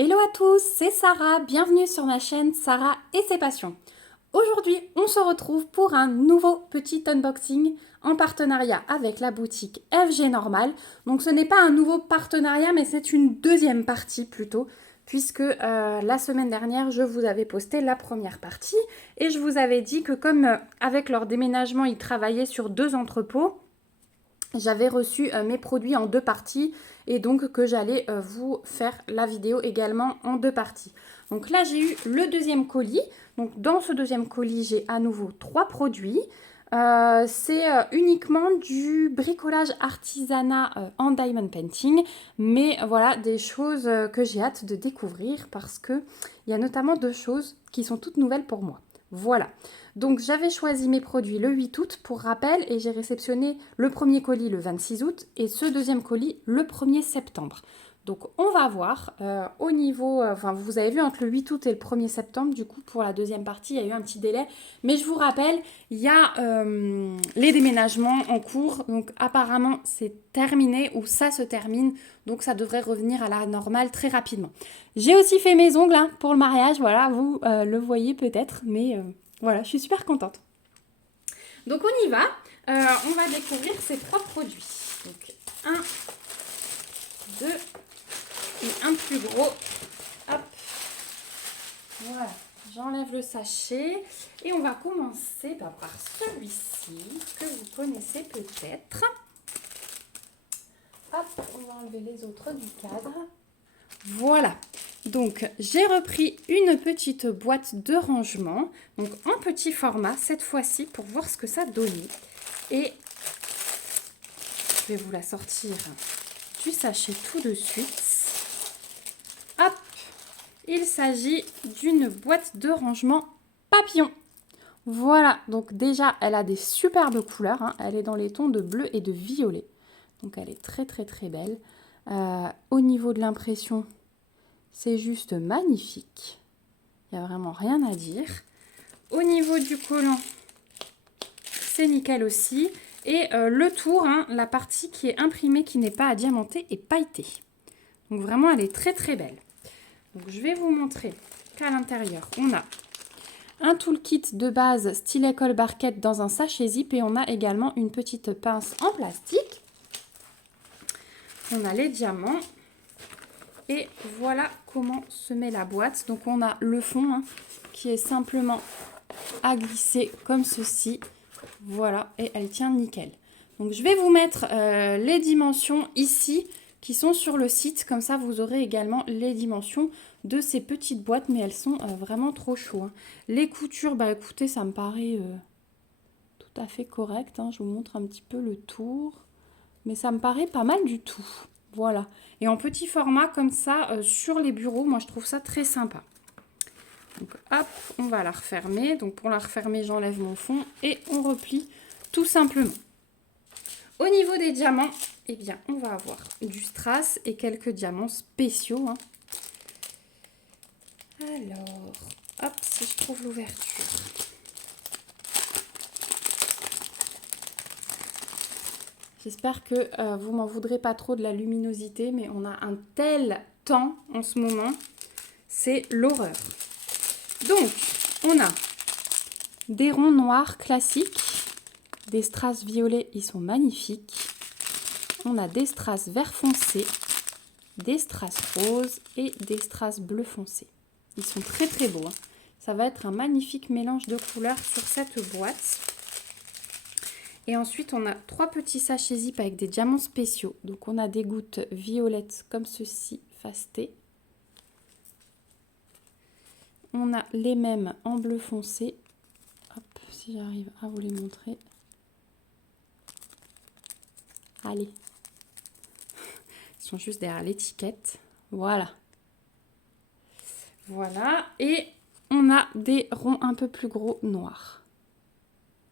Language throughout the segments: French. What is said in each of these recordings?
Hello à tous, c'est Sarah, bienvenue sur ma chaîne Sarah et ses passions. Aujourd'hui, on se retrouve pour un nouveau petit unboxing en partenariat avec la boutique FG Normal. Donc ce n'est pas un nouveau partenariat, mais c'est une deuxième partie plutôt, puisque la semaine dernière, je vous avais posté la première partie et je vous avais dit que comme avec leur déménagement, ils travaillaient sur 2 entrepôts, j'avais reçu mes produits en 2 parties et donc que j'allais vous faire la vidéo également en 2 parties. Donc là, j'ai eu le deuxième colis. Donc dans ce deuxième colis, j'ai à nouveau 3 produits. C'est uniquement du bricolage artisanat en diamond painting, mais voilà des choses que j'ai hâte de découvrir parce qu'il y a notamment 2 choses qui sont toutes nouvelles pour moi. Voilà, donc j'avais choisi mes produits le 8 août pour rappel et j'ai réceptionné le premier colis le 26 août et ce deuxième colis le 1er septembre. Donc on va voir au niveau, enfin vous avez vu entre le 8 août et le 1er septembre, du coup pour la deuxième partie il y a eu un petit délai. Mais je vous rappelle, il y a les déménagements en cours, donc apparemment c'est terminé ou ça se termine, donc ça devrait revenir à la normale très rapidement. J'ai aussi fait mes ongles hein, pour le mariage, voilà, vous le voyez peut-être, mais voilà, je suis super contente. Donc on y va, on va découvrir ces 3 produits. Donc 1, 2 et un plus gros. Hop. Voilà, j'enlève le sachet et on va commencer par celui-ci que vous connaissez peut-être. Hop, on va enlever les autres du cadre. Voilà, donc j'ai repris une petite boîte de rangement, donc en petit format cette fois-ci pour voir ce que ça donnait. Et je vais vous la sortir du sachet tout de suite. Hop, il s'agit d'une boîte de rangement papillon. Voilà, donc déjà elle a des superbes couleurs, hein. Elle est dans les tons de bleu et de violet. Donc elle est très très très belle. Au niveau de l'impression, c'est juste magnifique. Il n'y a vraiment rien à dire. Au niveau du collant, c'est nickel aussi. Et le tour, hein, la partie qui est imprimée, qui n'est pas à diamanter, est pailletée. Donc vraiment, elle est très très belle. Donc je vais vous montrer qu'à l'intérieur, on a un toolkit de base stylet colle barquette dans un sachet zip. Et on a également une petite pince en plastique. On a les diamants. Et voilà comment se met la boîte. Donc on a le fond hein, qui est simplement à glisser comme ceci. Voilà, et elle tient nickel. Donc je vais vous mettre les dimensions ici qui sont sur le site. Comme ça vous aurez également les dimensions de ces petites boîtes. Mais elles sont vraiment trop chaudes. Hein. Les coutures, bah écoutez, ça me paraît tout à fait correct. Hein. Je vous montre un petit peu le tour. Mais ça me paraît pas mal du tout. Voilà. Et en petit format comme ça sur les bureaux, moi je trouve ça très sympa. Donc hop, on va la refermer. Donc pour la refermer, j'enlève mon fond et on replie tout simplement. Au niveau des diamants, eh bien on va avoir du strass et quelques diamants spéciaux. Hein. Alors, hop, si je trouve l'ouverture. J'espère que vous m'en voudrez pas trop de la luminosité, mais on a un tel temps en ce moment, c'est l'horreur. Donc, on a des ronds noirs classiques, des strass violets, ils sont magnifiques. On a des strass vert foncé, des strass roses et des strass bleu foncé. Ils sont très très beaux. Hein. Ça va être un magnifique mélange de couleurs sur cette boîte. Et ensuite, on a 3 petits sachets zip avec des diamants spéciaux. Donc, on a des gouttes violettes comme ceci, facetées. On a les mêmes en bleu foncé. Hop, si j'arrive à vous les montrer. Allez. Ils sont juste derrière l'étiquette. Voilà. Voilà. Et on a des ronds un peu plus gros noirs.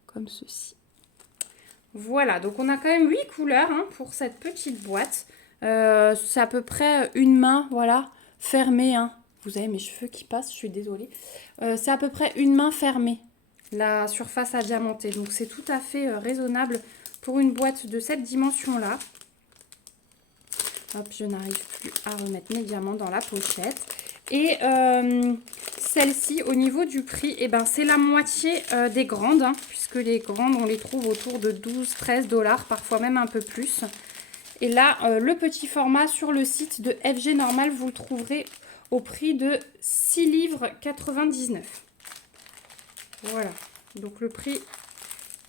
Comme ceci. Voilà, donc on a quand même 8 couleurs hein, pour cette petite boîte. C'est à peu près une main, voilà, fermée. Hein. Vous avez mes cheveux qui passent, je suis désolée. C'est à peu près une main fermée, la surface à diamanter. Donc c'est tout à fait raisonnable pour une boîte de cette dimension-là. Hop, je n'arrive plus à remettre mes diamants dans la pochette. Et celle-ci, au niveau du prix, eh ben, c'est la moitié des grandes, hein, puisque les grandes, on les trouve autour de 12-13 $, parfois même un peu plus. Et là, le petit format sur le site de FG Normal, vous le trouverez au prix de 6,99 $. Voilà, donc le prix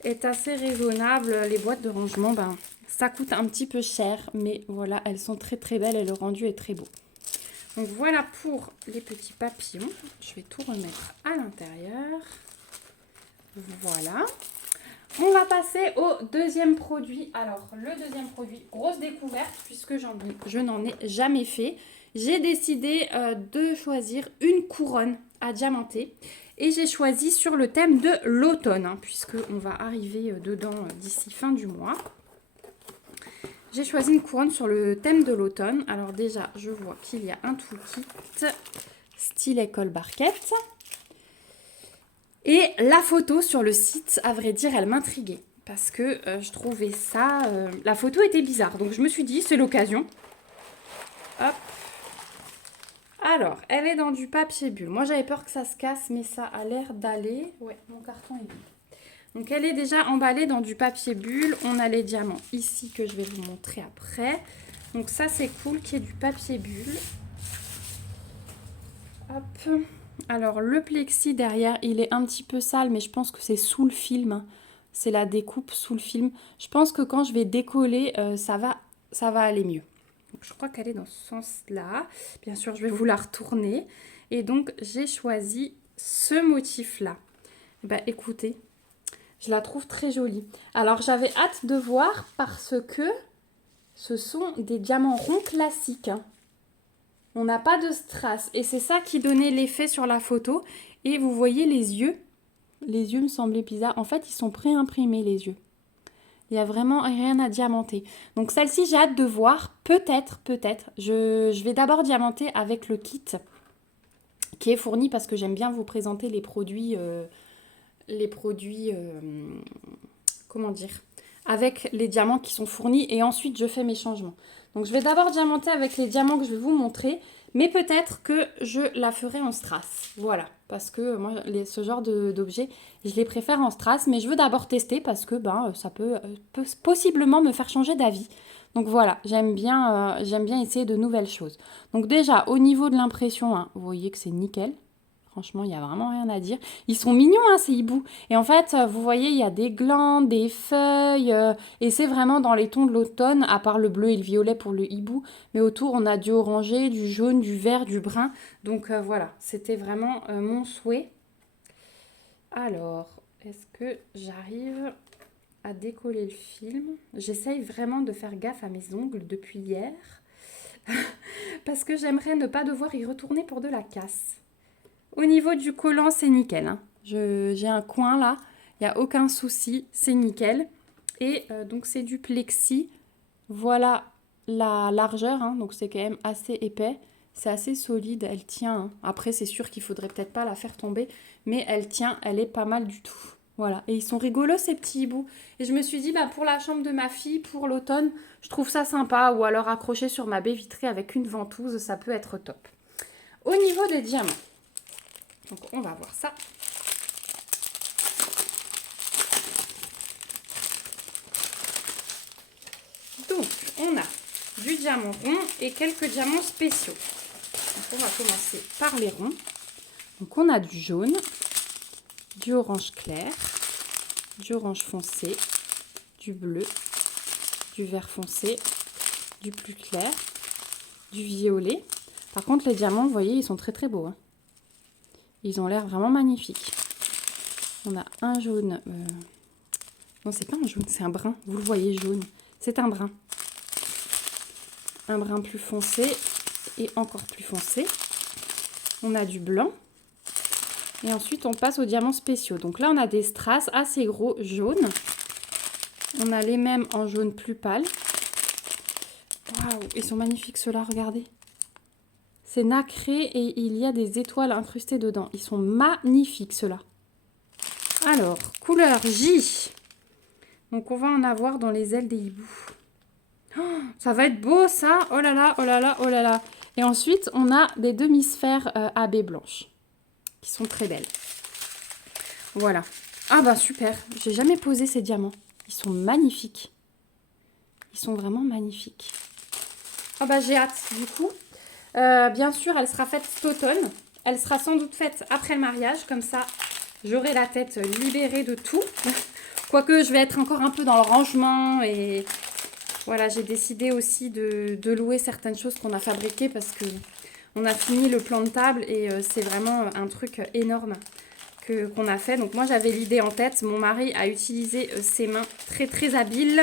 est assez raisonnable. Les boîtes de rangement, ben, ça coûte un petit peu cher, mais voilà, elles sont très très belles et le rendu est très beau. Donc voilà pour les petits papillons. Je vais tout remettre à l'intérieur. Voilà. On va passer au deuxième produit. Alors, le deuxième produit, grosse découverte, puisque je n'en ai jamais fait. J'ai décidé de choisir une couronne à diamanter. Et j'ai choisi sur le thème de l'automne, hein, puisqu'on va arriver dedans d'ici fin du mois. J'ai choisi une couronne sur le thème de l'automne. Alors déjà, je vois qu'il y a un toolkit style école barquette. Et la photo sur le site, à vrai dire, elle m'intriguait. Parce que je trouvais ça... la photo était bizarre. Donc je me suis dit, c'est l'occasion. Hop. Alors, elle est dans du papier bulle. Moi, j'avais peur que ça se casse, mais ça a l'air d'aller. Ouais, mon carton est vide. Donc, elle est déjà emballée dans du papier bulle. On a les diamants ici que je vais vous montrer après. Donc, ça, c'est cool qu'il y ait du papier bulle. Hop. Alors, le plexi derrière, il est un petit peu sale, mais je pense que c'est sous le film. C'est la découpe sous le film. Je pense que quand je vais décoller, ça va aller mieux. Donc, je crois qu'elle est dans ce sens-là. Bien sûr, je vais vous la retourner. Et donc, j'ai choisi ce motif-là. Ben, écoutez, je la trouve très jolie. Alors, j'avais hâte de voir parce que ce sont des diamants ronds classiques. On n'a pas de strass. Et c'est ça qui donnait l'effet sur la photo. Et vous voyez les yeux. Les yeux me semblaient bizarres. En fait, ils sont pré-imprimés, les yeux. Il n'y a vraiment rien à diamanter. Donc celle-ci, j'ai hâte de voir. Peut-être. Je vais d'abord diamanter avec le kit qui est fourni parce que j'aime bien vous présenter les produits... comment dire, avec les diamants qui sont fournis et ensuite je fais mes changements. Donc je vais d'abord diamanter avec les diamants que je vais vous montrer, mais peut-être que je la ferai en strass. Voilà, parce que moi ce genre d'objets, je les préfère en strass, mais je veux d'abord tester parce que ça peut possiblement me faire changer d'avis. Donc voilà, j'aime bien essayer de nouvelles choses. Donc déjà, au niveau de l'impression, hein, vous voyez que c'est nickel. Franchement, il n'y a vraiment rien à dire. Ils sont mignons, hein, ces hiboux. Et en fait, vous voyez, il y a des glands, des feuilles. Et c'est vraiment dans les tons de l'automne, à part le bleu et le violet pour le hibou. Mais autour, on a du orangé, du jaune, du vert, du brun. Donc voilà, c'était vraiment mon souhait. Alors, est-ce que j'arrive à décoller le film? J'essaye vraiment de faire gaffe à mes ongles depuis hier. Parce que j'aimerais ne pas devoir y retourner pour de la casse. Au niveau du collant, c'est nickel. Hein. J'ai un coin là, il n'y a aucun souci, c'est nickel. Et donc c'est du plexi. Voilà la largeur, hein, donc c'est quand même assez épais. C'est assez solide, elle tient. Hein. Après, c'est sûr qu'il faudrait peut-être pas la faire tomber, mais elle tient, elle est pas mal du tout. Voilà, et ils sont rigolos ces petits hiboux. Et je me suis dit, pour la chambre de ma fille, pour l'automne, je trouve ça sympa. Ou alors accrocher sur ma baie vitrée avec une ventouse, ça peut être top. Au niveau des diamants. Donc, on va voir ça. Donc, on a du diamant rond et quelques diamants spéciaux. Donc, on va commencer par les ronds. Donc, on a du jaune, du orange clair, du orange foncé, du bleu, du vert foncé, du plus clair, du violet. Par contre, les diamants, vous voyez, ils sont très très beaux. Hein. Ils ont l'air vraiment magnifiques. On a un jaune. Non, c'est pas un jaune, c'est un brun. Vous le voyez jaune. C'est un brun. Un brun plus foncé et encore plus foncé. On a du blanc. Et ensuite, on passe aux diamants spéciaux. Donc là, on a des strass assez gros jaunes. On a les mêmes en jaune plus pâle. Waouh, ils sont magnifiques ceux-là, regardez. C'est nacré et il y a des étoiles incrustées dedans. Ils sont magnifiques ceux-là. Alors, couleur J. Donc, on va en avoir dans les ailes des hiboux. Ça va être beau ça. Oh là là, oh là là, oh là là. Et ensuite, on a des demi-sphères à baies blanches qui sont très belles. Voilà. Ah bah super. J'ai jamais posé ces diamants. Ils sont magnifiques. Ils sont vraiment magnifiques. Ah bah j'ai hâte du coup. Bien sûr, elle sera faite cet automne. Elle sera sans doute faite après le mariage. Comme ça, j'aurai la tête libérée de tout. Quoique, je vais être encore un peu dans le rangement. Et voilà, j'ai décidé aussi de louer certaines choses qu'on a fabriquées parce que on a fini le plan de table et c'est vraiment un truc énorme qu'on a fait. Donc moi, j'avais l'idée en tête. Mon mari a utilisé ses mains très très habiles.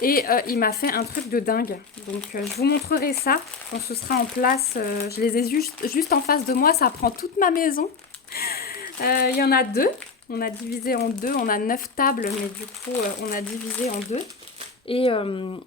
Et il m'a fait un truc de dingue. Donc je vous montrerai ça quand ce sera en place. Je les ai juste en face de moi. Ça prend toute ma maison. Il y en a 2. On a divisé en 2. On a 9 tables. Mais du coup, on a divisé en 2. Et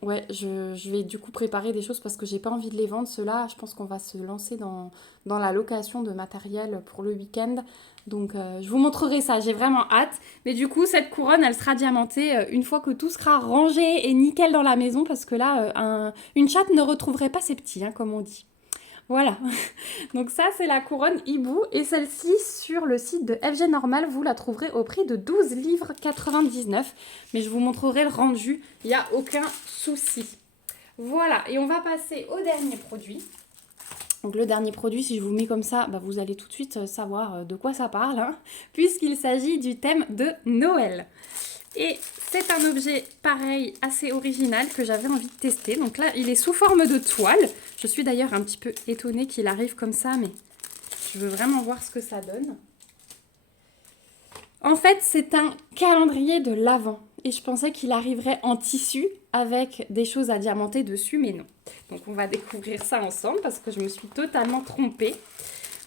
ouais, je vais du coup préparer des choses parce que j'ai pas envie de les vendre. Ceux-là, je pense qu'on va se lancer dans la location de matériel pour le week-end. Donc je vous montrerai ça, j'ai vraiment hâte. Mais du coup, cette couronne, elle sera diamantée une fois que tout sera rangé et nickel dans la maison. Parce que là, une chatte ne retrouverait pas ses petits, hein, comme on dit. Voilà, donc ça c'est la couronne hibou et celle-ci sur le site de FG Normal, vous la trouverez au prix de 12 livres 99. Mais je vous montrerai le rendu, il n'y a aucun souci. Voilà, et on va passer au dernier produit. Donc le dernier produit, si je vous mets comme ça, bah, vous allez tout de suite savoir de quoi ça parle, hein, puisqu'il s'agit du thème de Noël. Et c'est un objet pareil, assez original, que j'avais envie de tester. Donc là, il est sous forme de toile. Je suis d'ailleurs un petit peu étonnée qu'il arrive comme ça, mais je veux vraiment voir ce que ça donne. En fait, c'est un calendrier de l'Avent. Et je pensais qu'il arriverait en tissu avec des choses à diamanter dessus, mais non. Donc on va découvrir ça ensemble parce que je me suis totalement trompée.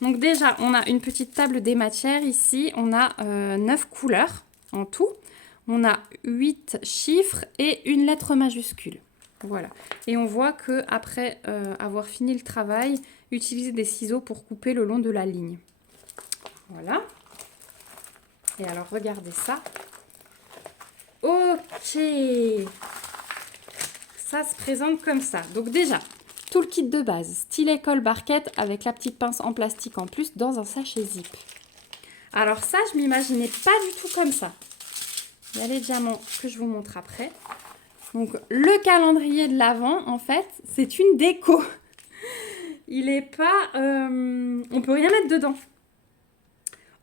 Donc déjà, on a une petite table des matières ici. On a 9 couleurs en tout. On a 8 chiffres et une lettre majuscule. Voilà. Et on voit que après avoir fini le travail, utiliser des ciseaux pour couper le long de la ligne. Voilà. Et alors, regardez ça. Ok. Ça se présente comme ça. Donc déjà, tout le kit de base. Stylet, colle, barquette avec la petite pince en plastique en plus dans un sachet zip. Alors ça, je m'imaginais pas du tout comme ça. Il y a les diamants que je vous montre après. Donc, le calendrier de l'Avent, en fait, c'est une déco. Il est pas... on peut rien mettre dedans.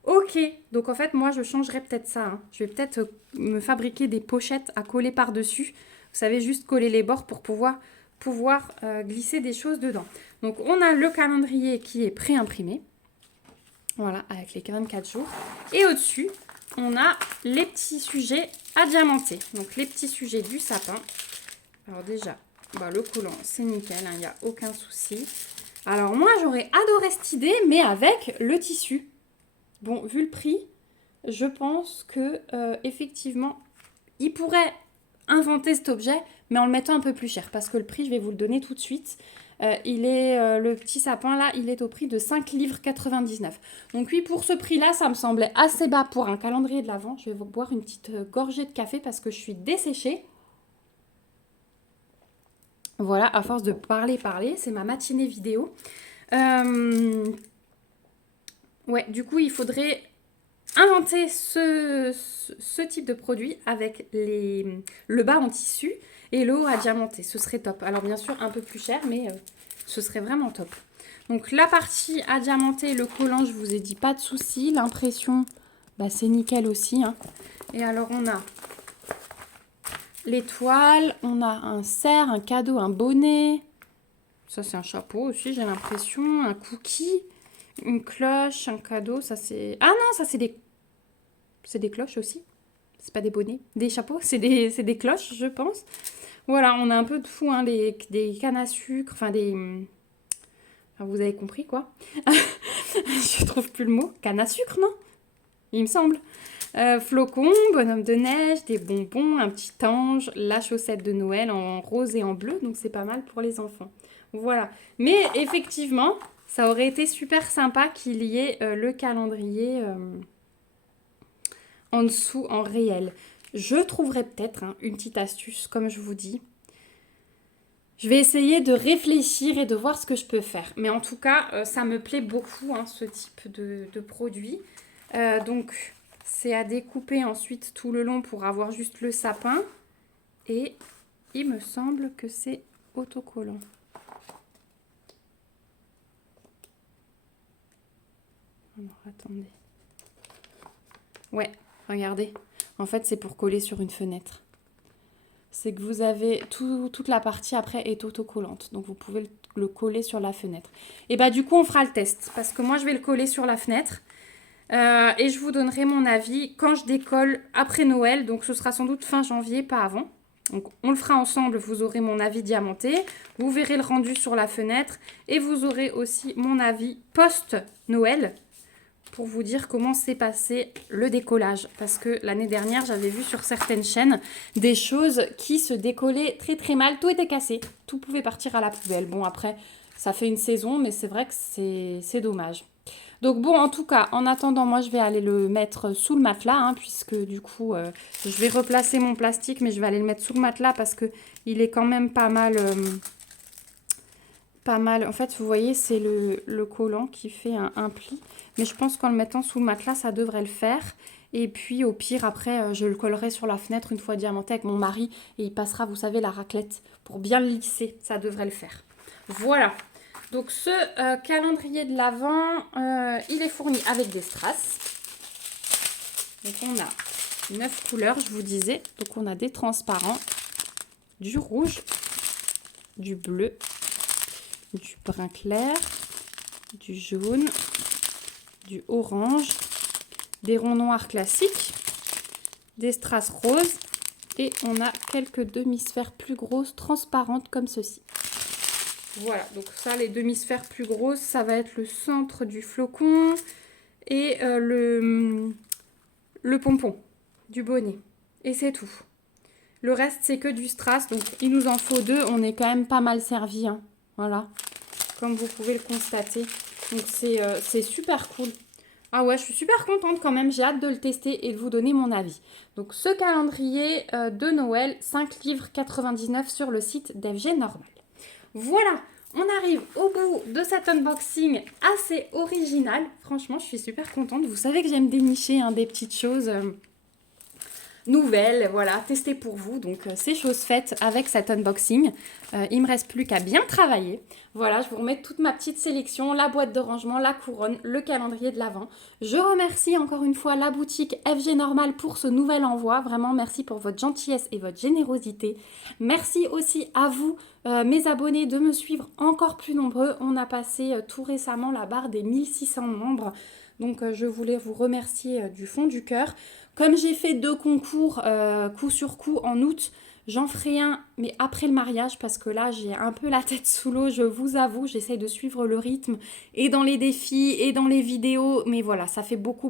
Ok, donc en fait, moi, je changerais peut-être ça. Hein. Je vais peut-être me fabriquer des pochettes à coller par-dessus. Vous savez, juste coller les bords pour pouvoir glisser des choses dedans. Donc, on a le calendrier qui est pré-imprimé. Voilà, avec les 24 jours. Et au-dessus, on a les petits sujets à diamanter. Donc, les petits sujets du sapin. Alors déjà, bah, le collant, c'est nickel, il n'y a aucun souci. Alors moi, j'aurais adoré cette idée, mais avec le tissu. Bon, vu le prix, je pense que effectivement, il pourrait inventer cet objet, mais en le mettant un peu plus cher. Parce que le prix, je vais vous le donner tout de suite. Le petit sapin là, il est au prix de 5 livres 99. Donc oui, pour ce prix-là, ça me semblait assez bas pour un calendrier de l'Avent. Je vais vous boire une petite gorgée de café parce que je suis desséchée. Voilà, à force de parler, c'est ma matinée vidéo. Ouais, du coup, il faudrait inventer ce type de produit avec le bas en tissu et le haut à diamanter. Ce serait top. Alors, bien sûr, un peu plus cher, mais ce serait vraiment top. Donc, la partie à diamanter, le collant, je vous ai dit, pas de souci. L'impression, bah, c'est nickel aussi. Hein. Et alors, on a l'étoile, on a un cerf, un cadeau, un bonnet. Ça, c'est un chapeau aussi, j'ai l'impression. Un cookie, une cloche, un cadeau. Ça, c'est... Ah non, ça, c'est des cloches aussi. C'est pas des bonnets. Des chapeaux, c'est des cloches, je pense. Voilà, on a un peu de fou, hein, des cannes à sucre. Enfin, Enfin, vous avez compris, quoi. Je trouve plus le mot. Canne à sucre, non? Il me semble. Flocons, bonhomme de neige, des bonbons, un petit ange, la chaussette de Noël en rose et en bleu, donc c'est pas mal pour les enfants. Voilà. Mais effectivement, ça aurait été super sympa qu'il y ait le calendrier en dessous en réel. Je trouverai peut-être une petite astuce, comme je vous dis. Je vais essayer de réfléchir et de voir ce que je peux faire. Mais en tout cas, ça me plaît beaucoup, hein, ce type de produit. Donc, c'est à découper ensuite tout le long pour avoir juste le sapin. Et il me semble que c'est autocollant. Alors, attendez. Ouais, regardez. En fait, c'est pour coller sur une fenêtre. C'est que vous avez toute la partie après est autocollante. Donc, vous pouvez le coller sur la fenêtre. Et bah, du coup, on fera le test. Parce que moi, je vais le coller sur la fenêtre. Et je vous donnerai mon avis quand je décolle après Noël. Donc, ce sera sans doute fin janvier, pas avant. Donc, on le fera ensemble. Vous aurez mon avis diamanté. Vous verrez le rendu sur la fenêtre. Et vous aurez aussi mon avis post-Noël, pour vous dire comment s'est passé le décollage. Parce que l'année dernière, j'avais vu sur certaines chaînes des choses qui se décollaient très très mal. Tout était cassé, tout pouvait partir à la poubelle. Bon, après, ça fait une saison, mais c'est vrai que c'est dommage. Donc bon, en tout cas, en attendant, moi, je vais aller le mettre sous le matelas, hein, puisque du coup, je vais replacer mon plastique, mais je vais aller le mettre sous le matelas parce que il est quand même pas mal... pas mal. En fait, vous voyez, c'est le collant qui fait un pli. Mais je pense qu'en le mettant sous le matelas, ça devrait le faire. Et puis, au pire, après, je le collerai sur la fenêtre une fois diamanté avec mon mari. Et il passera, vous savez, la raclette pour bien le lisser. Ça devrait le faire. Voilà. Donc, ce calendrier de l'Avent, il est fourni avec des strass. Donc, on a 9 couleurs, je vous disais. Donc, on a des transparents, du rouge, du bleu, du brun clair, du jaune, du orange, des ronds noirs classiques, des strass roses et on a quelques demi-sphères plus grosses transparentes comme ceci. Voilà, donc ça, les demi-sphères plus grosses, ça va être le centre du flocon et le pompon du bonnet. Et c'est tout. Le reste, c'est que du strass, donc il nous en faut 2. On est quand même pas mal servi, hein. Voilà, comme vous pouvez le constater. Donc c'est super cool. Ah ouais, je suis super contente quand même. J'ai hâte de le tester et de vous donner mon avis. Donc ce calendrier de Noël, 5 livres 99 sur le site d'FG Normal. Voilà, on arrive au bout de cet unboxing assez original. Franchement, je suis super contente. Vous savez que j'aime dénicher des petites choses... nouvelles, voilà, tester pour vous. Donc, c'est chose faite avec cet unboxing. Il me reste plus qu'à bien travailler. Voilà, je vous remets toute ma petite sélection, la boîte de rangement, la couronne, le calendrier de l'Avent. Je remercie encore une fois la boutique FG Normal pour ce nouvel envoi. Vraiment, merci pour votre gentillesse et votre générosité. Merci aussi à vous, mes abonnés, de me suivre encore plus nombreux. On a passé tout récemment la barre des 1600 membres. Donc, je voulais vous remercier du fond du cœur. Comme j'ai fait 2 concours coup sur coup en août, j'en ferai un, mais après le mariage, parce que là, j'ai un peu la tête sous l'eau, je vous avoue. J'essaye de suivre le rythme, et dans les défis, et dans les vidéos, mais voilà, ça fait beaucoup.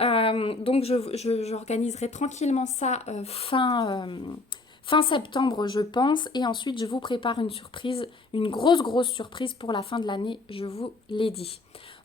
Donc, j'organiserai tranquillement ça fin septembre, je pense. Et ensuite, je vous prépare une surprise, une grosse surprise pour la fin de l'année, je vous l'ai dit.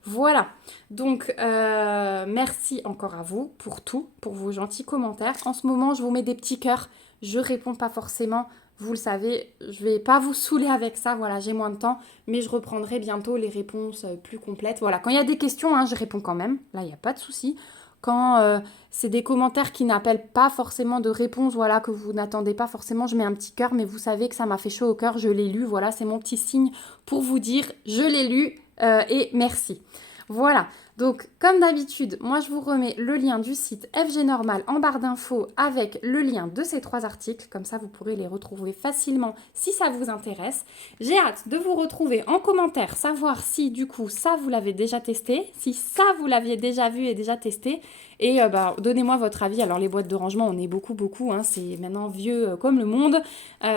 Voilà, donc merci encore à vous pour tout, pour vos gentils commentaires. En ce moment, je vous mets des petits cœurs, je réponds pas forcément, vous le savez, je vais pas vous saouler avec ça, voilà, j'ai moins de temps, mais je reprendrai bientôt les réponses plus complètes. Voilà, quand il y a des questions, je réponds quand même, là, il n'y a pas de souci. Quand c'est des commentaires qui n'appellent pas forcément de réponse, voilà, que vous n'attendez pas forcément, je mets un petit cœur, mais vous savez que ça m'a fait chaud au cœur, je l'ai lu, voilà, c'est mon petit signe pour vous dire, je l'ai lu, et merci. Voilà, donc comme d'habitude, moi je vous remets le lien du site FG Normal en barre d'infos avec le lien de ces 3 articles, comme ça vous pourrez les retrouver facilement si ça vous intéresse. J'ai hâte de vous retrouver en commentaire, savoir si du coup ça vous l'avez déjà testé, si ça vous l'aviez déjà vu et déjà testé, et donnez-moi votre avis. Alors les boîtes de rangement, on est beaucoup, c'est maintenant vieux comme le monde.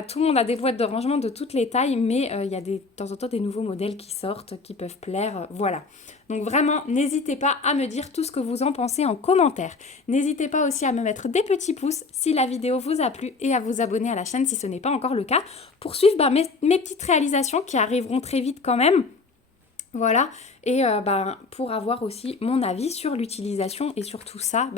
Tout le monde a des boîtes de rangement de toutes les tailles, mais il y a de temps en temps des nouveaux modèles qui sortent, qui peuvent plaire, voilà. Donc vraiment, n'hésitez pas à me dire tout ce que vous en pensez en commentaire. N'hésitez pas aussi à me mettre des petits pouces si la vidéo vous a plu et à vous abonner à la chaîne si ce n'est pas encore le cas pour suivre mes petites réalisations qui arriveront très vite quand même. Voilà, et pour avoir aussi mon avis sur l'utilisation et sur tout ça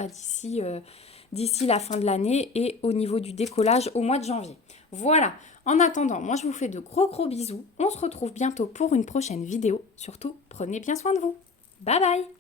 d'ici la fin de l'année et au niveau du décollage au mois de janvier. Voilà, En attendant, moi je vous fais de gros bisous. On se retrouve bientôt pour une prochaine vidéo. Surtout, prenez bien soin de vous. Bye bye!